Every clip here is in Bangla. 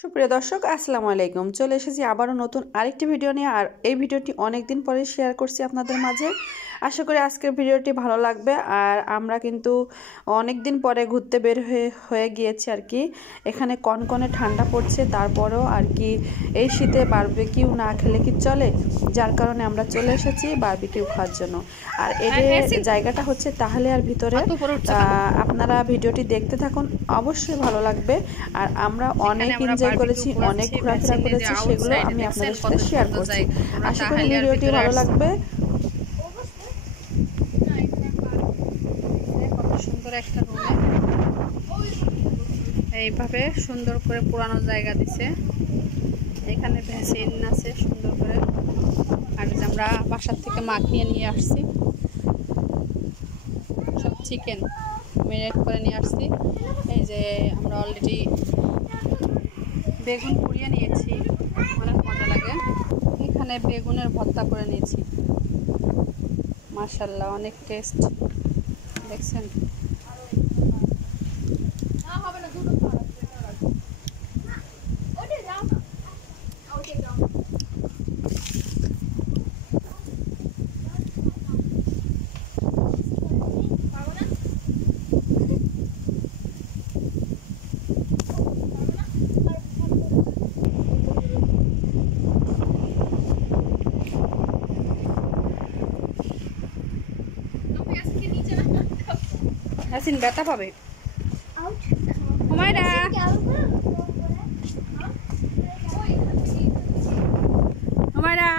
সুপ্রিয় দর্শক আসসালামু আলাইকুম। চলে এসেছি আবারও নতুন আরেকটি ভিডিও নিয়ে। আর এই ভিডিওটি অনেক দিন পরে শেয়ার করছি আপনাদের মাঝে। আশা করি আজকের ভিডিওটি ভালো লাগবে। আর আমরা কিন্তু অনেক দিন পরে ঘুরতে বের হয়ে গিয়েছি আর কি। এখানে কনকনে ঠান্ডা পড়ছে, তারপরেও আর কি এই শীতে বারবিকিউ না খেলে কি চলে, যার কারণে আমরা চলে এসেছি বারবিকিউ খাওয়ার জন্য। আর এর জায়গাটা হচ্ছে তাহলিয়ার ভিতরে। আপনারা ভিডিওটি দেখতে থাকুন, অবশ্যই ভালো লাগবে। আর আমরা অনেক এনজয় করেছি, অনেক ঘোরাফেরা করেছি, সেগুলো আমি আপনাদের সাথে শেয়ার করছি। আশা করি ভিডিওটি ভালো লাগবে। সুন্দর একটা রুমে এইভাবে সুন্দর করে পুরানো জায়গা দিছে। এখানে ভ্যাসলিন আছে সুন্দর করে, আর আমরা বাসার থেকে মাখিয়ে নিয়ে আসছি সব চিকেন ম্যারিনেট করে নিয়ে আসছি। এই যে আমরা অলরেডি বেগুন পুড়িয়ে নিয়েছি, অনেক মজা লাগে। এখানে বেগুনের ভর্তা করে নিয়েছি, মাশাআল্লাহ অনেক টেস্ট। দেখছেন হাসিন ব্যথা পাবে। হুমায়রা হুমায়রা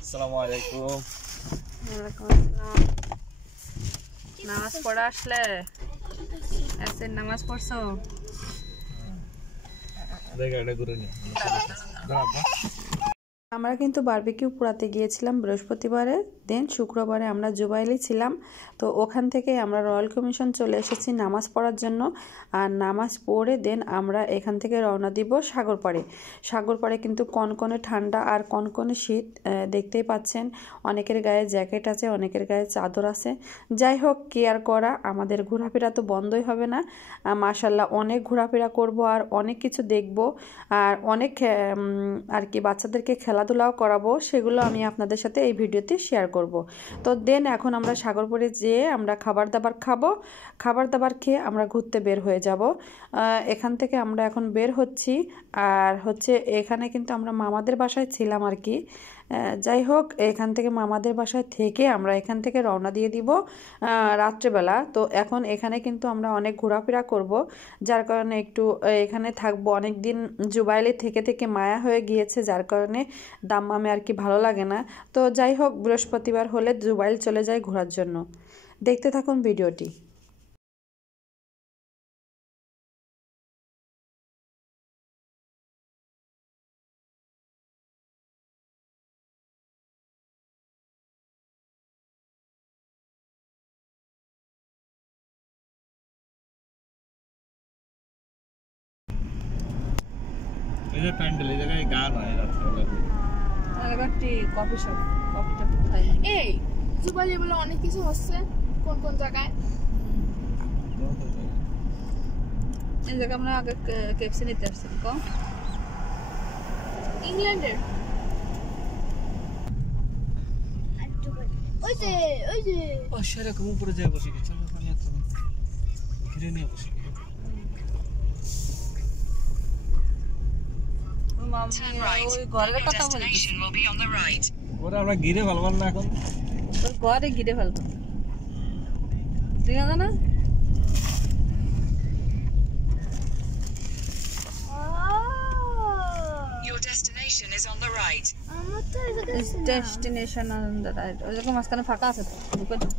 আসসালামু আলাইকুম। ওয়ালাইকুম আসসালাম। নামাজ পড়া আসলে এসে নামাজ পড়ছো? আমরা কিন্তু বারবিকিউ পোড়াতে গিয়েছিলাম বৃহস্পতিবারে, দেন শুক্রবারে আমরা জুবাইলে ছিলাম। তো ওখান থেকে আমরা রয়্যাল কমিশন চলে এসেছি নামাজ পড়ার জন্য। আর নামাজ পড়ে দেন আমরা এখান থেকে রওনা দিব সাগরপাড়ে। সাগরপাড়ে কিন্তু কনকনে ঠান্ডা আর কনকনে শীত, দেখতেই পাচ্ছেন। অনেকের গায়ে জ্যাকেট আছে, অনেকের গায়ে চাদর আছে। যাই হোক, কেয়ার করা, আমাদের ঘোরাফেরা তো বন্ধই হবে না। মাশাআল্লাহ অনেক ঘোরাফেরা করব আর অনেক কিছু দেখব, আর অনেক আর কি বাচ্চাদেরকে খেলাধুলাও করাবো, সেগুলো আমি আপনাদের সাথে এই ভিডিওতে শেয়ার করব। তো দেন এখন আমরা সাগরপাড়ে যেয়ে আমরা খাবার দাবার খাবো। খাবার দাবার খেয়ে আমরা ঘুরতে বের হয়ে যাব। এখান থেকে আমরা এখন বের হচ্ছি। আর হচ্ছে এখানে কিন্তু আমরা মামাদের বাসায় ছিলাম আর কি। যাই হোক, এখান থেকে মামাদের বাসায় থেকে আমরা এখান থেকে রওনা দিয়ে দিব রাত্রেবেলা। তো এখন এখানে কিন্তু আমরা অনেক ঘোরাফেরা করব, যার কারণে একটু এখানে থাকবো। অনেক দিন জুবাইলে থেকে থেকে মায়া হয়ে গিয়েছে, যার কারণে দাম্মামে আর কি ভালো লাগে না। তো যাই হোক, বৃহস্পতিবার হলে জুবাইল চলে যায় ঘোরার জন্য। দেখতে থাকুন ভিডিওটি। এই যে প্যান্ডেল, এই জায়গায় গান হয় রাত্রে। একটি কফি শপ, কফিটা খাই। এই জুবাইলে বলে অনেক কিছু হচ্ছে, কোন কোন জায়গায়? এই জায়গায় আমরা আগে কেএফসি নিতে আসছি। কম ইংল্যান্ডের ওই যে ও সেরকম উপরে যায় বসে গেছে, চলো পানি এত ঘিরে নিয়ে বসে গেছে। ওই ঘরের কথা বলছি, ওরা আমরা ঘিরে ফেলবার না এখন, তোর ঘরে ঘিরে ফেলবো, ঠিক আছে না? destination is on the right. আমার তো এই জায়গায় ডেস্টিনেশন অন দ্য রাইট। ওই জায়গা মাঝখানে ফাঁকা আছে তো, ঢুকে যাও।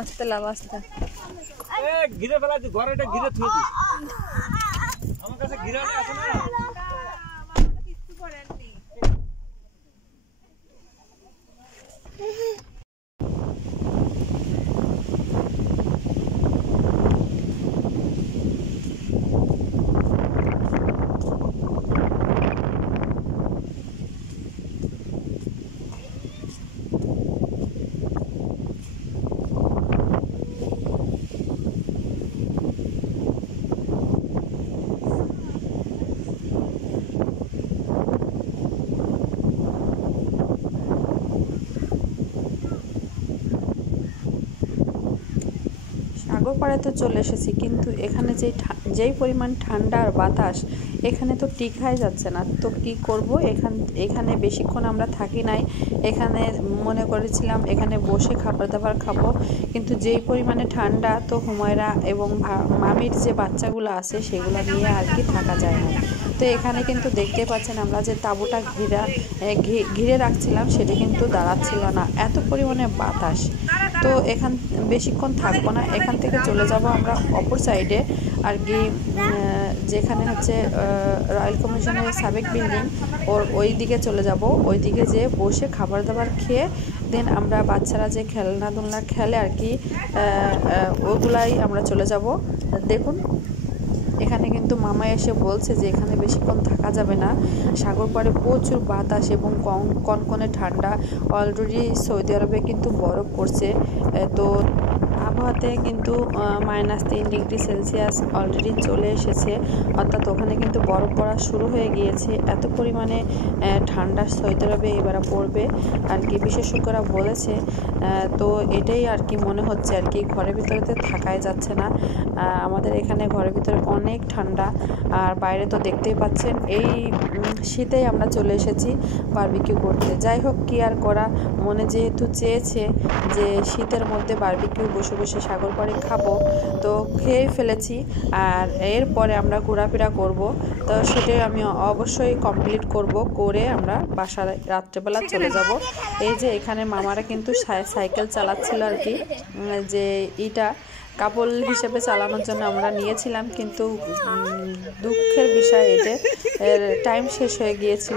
আস্তে লাভ আস্তে। ঘিরে ফেলা তুই ঘরে এটা ঘিরে থুয়ে দিস আমার কাছে ঘিরে আছে না সাগর পাড়ে তো চলে এসেছি, কিন্তু এখানে যেই পরিমাণ ঠান্ডা আর বাতাস, এখানে তো টিকাই যাচ্ছে না। তো কি করব, এখানে বেশিক্ষণ আমরা থাকি নাই। এখানে মনে করেছিলাম এখানে বসে খাবার দাবার খাবো, কিন্তু যেই পরিমাণে ঠান্ডা, তো হুমায়রা এবং মামির যে বাচ্চাগুলো আছে সেগুলো নিয়ে আর কি থাকা যায় না। তো এখানে কিন্তু দেখতে পাচ্ছেন আমরা যে তাঁবুটা ঘিরে রাখছিলাম সেটা কিন্তু দাঁড়াচ্ছিল না, এত পরিমাণে বাতাস। তো এখান বেশিক্ষণ থাকবো না, এখান থেকে চলে যাব আমরা অপর সাইডে আর কি, যেখানে হচ্ছে রয়্যাল কমিশনের সাবেক বিল্ডিং, ওই দিকে চলে যাব। ওই দিকে যেয়ে বসে খাবার দাবার খেয়ে দেন আমরা বাচ্চারা যে খেলনা দুলনা খেলে আর কি, ওগুলাই আমরা চলে যাব। দেখুন এখানে কিন্তু মামা এসে বলছে যে এখানে বেশিক্ষণ থাকা যাবে না, সাগর পাড়ে প্রচুর বাতাস এবং কনকনে ঠান্ডা। অলরেডি সৌদি আরবে কিন্তু বরফ পড়ছে, তো আবহাওয়াতে কিন্তু -3 ডিগ্রি সেলসিয়াস অলরেডি চলে এসেছে, অর্থাৎ ওখানে কিন্তু বরফ পড়া শুরু হয়ে গিয়েছে। এত পরিমাণে ঠান্ডা সৌদি আরবে এবার পড়বে আর কি বিশেষজ্ঞরা বলেছে। তো এটাই আর কি মনে হচ্ছে আর কি, ঘরের ভিতরেতে থাকাই যাচ্ছে না। আমাদের এখানে ঘরের ভিতরে অনেক ঠান্ডা, আর বাইরে তো দেখতেই পাচ্ছেন। এই শীতেই আমরা চলে এসেছি বারবিকিউ করতে। যাই হোক, কি আর করা, মনে যেহেতু চেয়েছে যে শীতের মধ্যে বারবিকিউ বসে বসে সাগর পাড়ে খাবো, তো খেয়ে ফেলেছি। আর এরপরে আমরা ঘোরাফেরা করব, তো সেটাই আমি অবশ্যই কমপ্লিট করে আমরা বাসায় রাত্রেবেলা চলে যাব। এই যে এখানে মামারা কিন্তু সাইকেল চালাচ্ছিল আর কি, যে ইটা কাপল হিসেবে চালানোর জন্য আমরা নিয়েছিলাম, কিন্তু দুঃখের বিষয় এর টাইম শেষ হয়ে গিয়েছিল।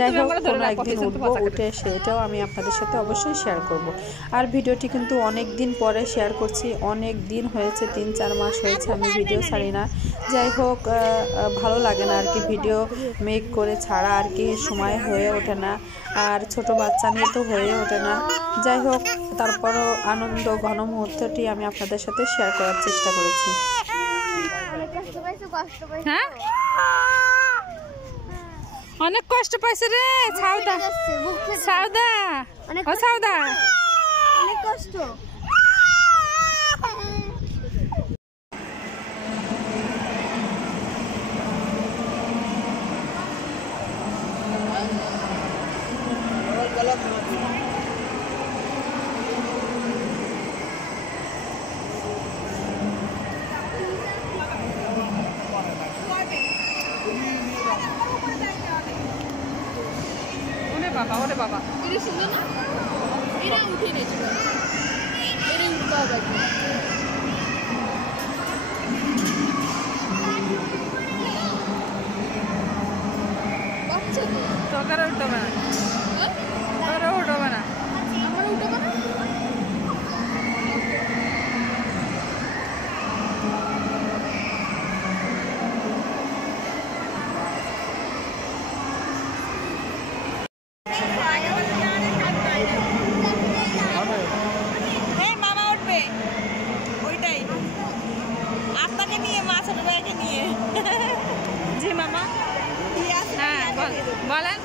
যাই হোক, কোনো একদিন উঠবো, উঠে সেটাও আমি আপনাদের সাথে অবশ্যই শেয়ার করব। আর ভিডিওটি কিন্তু অনেক দিন পরে শেয়ার করছি, অনেক দিন হয়েছে, 3-4 মাস হয়েছে আমি ভিডিও ছাড়ি না। যাই হোক, ভালো লাগে না আর কি, ভিডিও মেক করে ছাড়া আর কি সময় হয়ে ওঠে না, আর ছোট বাচ্চা নিয়ে তো হয়ে ওঠে না। যাই হোক, তারপরও আনন্দ ঘন মুহূর্তটি আমি আপনাদের সাথে শেয়ার করার চেষ্টা করেছি। হ্যাঁ, অনেক কষ্ট পাইছে রে সাউদা, সাউদা, ও সাউদা, অনেক কষ্ট। ওরে বাবা, এটা সুন্দর না, এটা উঠে নিয়েছে, এটা উঠতে হবে। তোকে উঠবে না, তোর উঠবে না, আমার উঠবে না। বলেন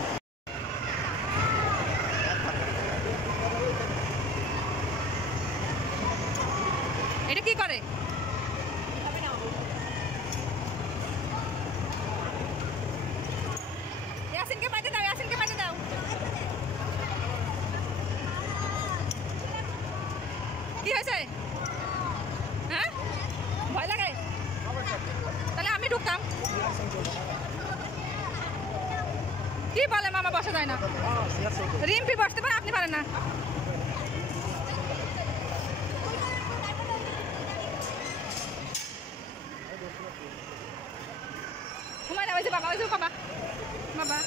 এটা কি করে? ইয়াসিনকে বাইরে দাও। যায় না। রিম্পি বসতে পারে, আপনি পারেন না। হুমায়রা ওই যে বাবা, ওই যে বাবা বাবা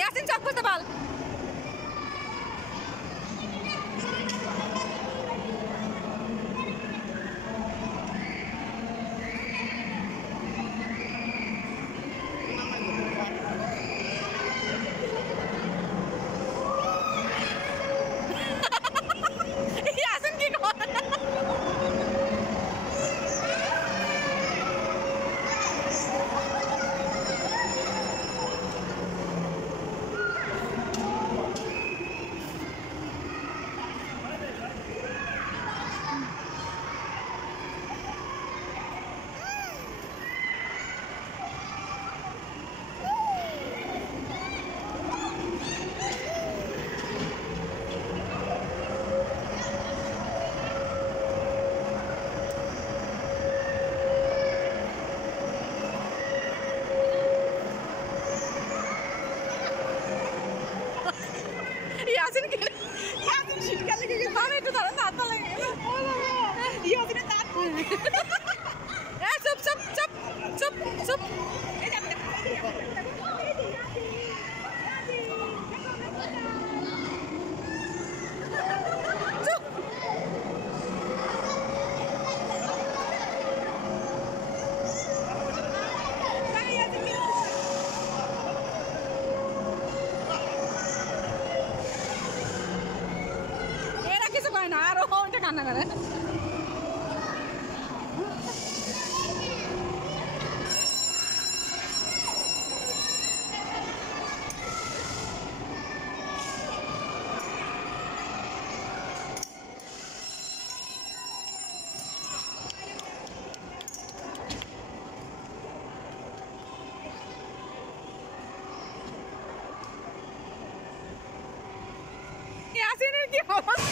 Yasin çok basta bal. Yasin কি করে? Yasin কি? Yasin শীতকাল লেগে গেছে। আমি একটু ধরো না, হাত পা লেগে গেল। Yasinের দাঁত। এই চুপ চুপ চুপ চুপ চুপ। এই যে আপনি চুপ। এরা কিছু কয় না, আর ওটা কান্না করে। ইয়াসিনের কি অবস্থা?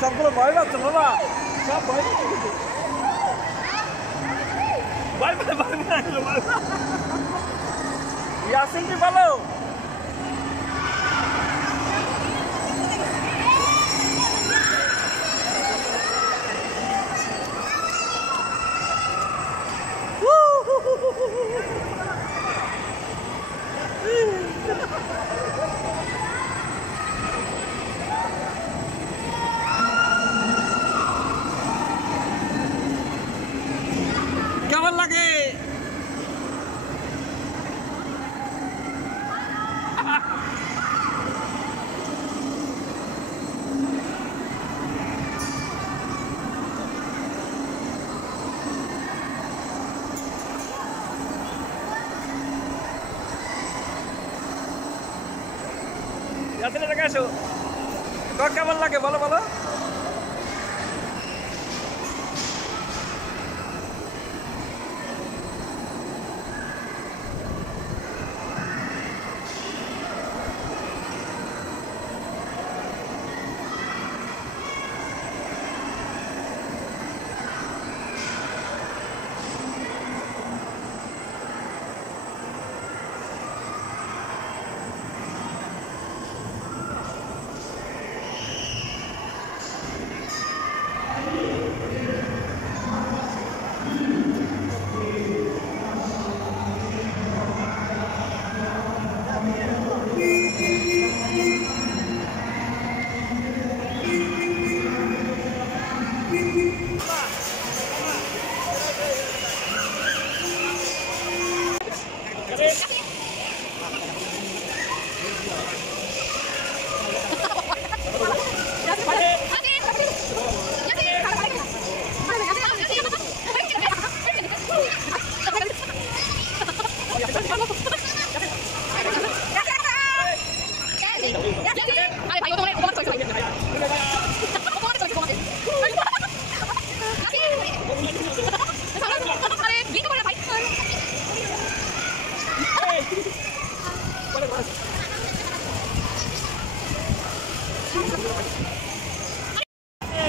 সবগুলো ভয় পাচ্ছে বাবা, সব ভয় পাচ্ছে। ভয় পায় ভয় পায় ইয়াসিন কি বলো? কেমন লাগে? ইয়াসিন এদিকে আসো। তোর কেমন লাগে বলো বলো।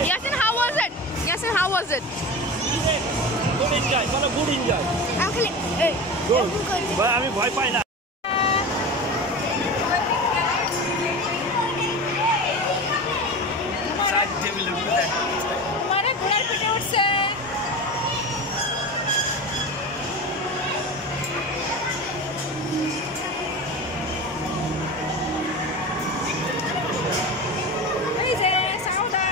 Yasin, how was it? Yasin, how was it? Good enjoy বলো, গুড এনজয়। গুড, আমি ভয় পাই না। মানে ঘোড়ার পিঠে উঠছে। এই যে সাউন্ডা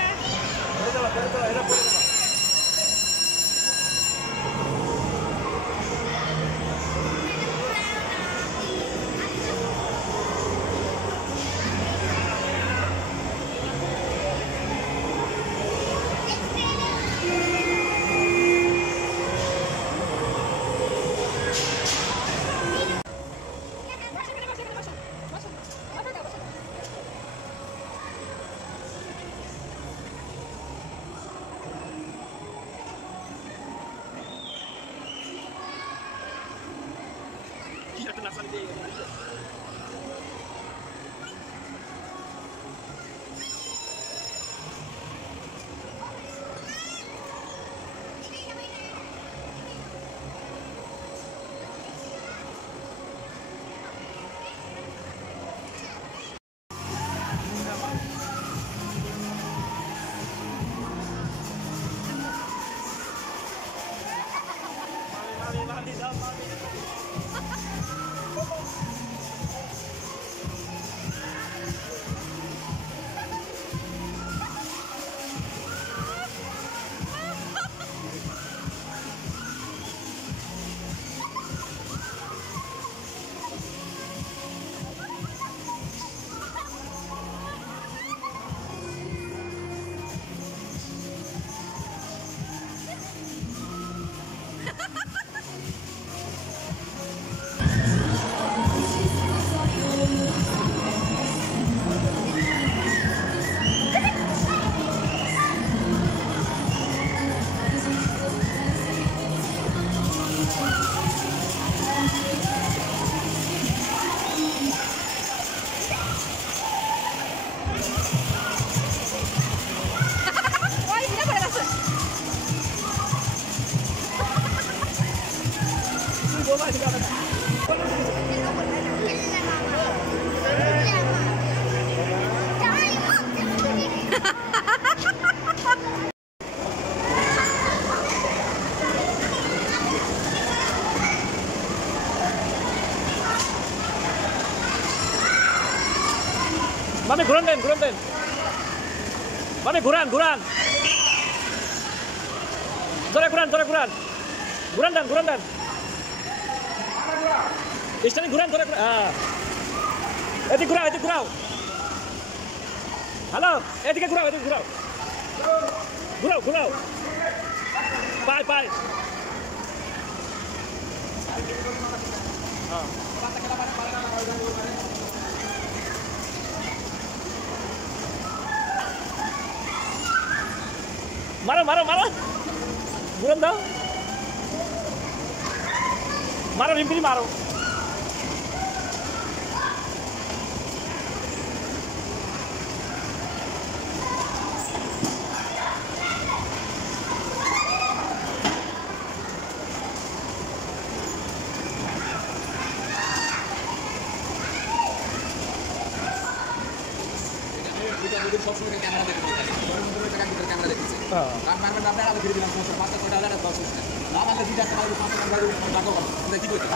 মানে ঘুরান দেন, ঘুরান দেন, মানে ঘুরান ঘুরান, জোরে ঘুরান, জোরে ঘুরান, ঘুরান দেন, ঘুরান দেন, স্টার্টিং ঘুরান, জোরে ঘুরান। হ্যাঁ, এদিকে ঘুরাও, এদিকে ঘুরাও, হ্যালো, এদিকে ঘুরাও, এদিকে ঘুরাও, ঘুরাও ঘুরাও, পায় পায়, হ্যাঁ মারো মারো মারো বুড়ন দাও মারো রিম্পিনি মারো সবসময় ক্যামেরা দেখতে ক্যামেরা দেখতেছে আপনার আগে ফিরে দিলাম 5টা 6টা হলে 10 হচ্ছে না মানে 2টা টাকা 5টা টাকা আমরা কি করতে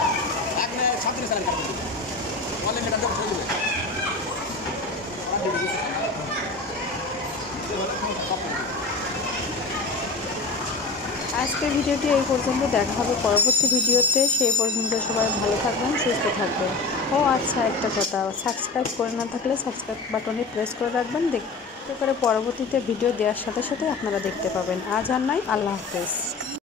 লাগলে 7 দিন স্যালারি কাটতে অনলাইনে কাটতে সই হবে আজকের ভিডিওটি এই পর্যন্ত, দেখা হবে পরবর্তী ভিডিওতে। সেই পর্যন্ত সবাই ভালো থাকবেন, সুস্থ থাকবেন। ও আচ্ছা, একটা কথা, সাবস্ক্রাইব করে না থাকলে সাবস্ক্রাইব বাটনে প্রেস করে রাখবেন, দেখতে করে পরবর্তীতে ভিডিও দেওয়ার সাথে সাথে আপনারা দেখতে পাবেন। আজ আর নয়, আল্লাহ হাফেজ।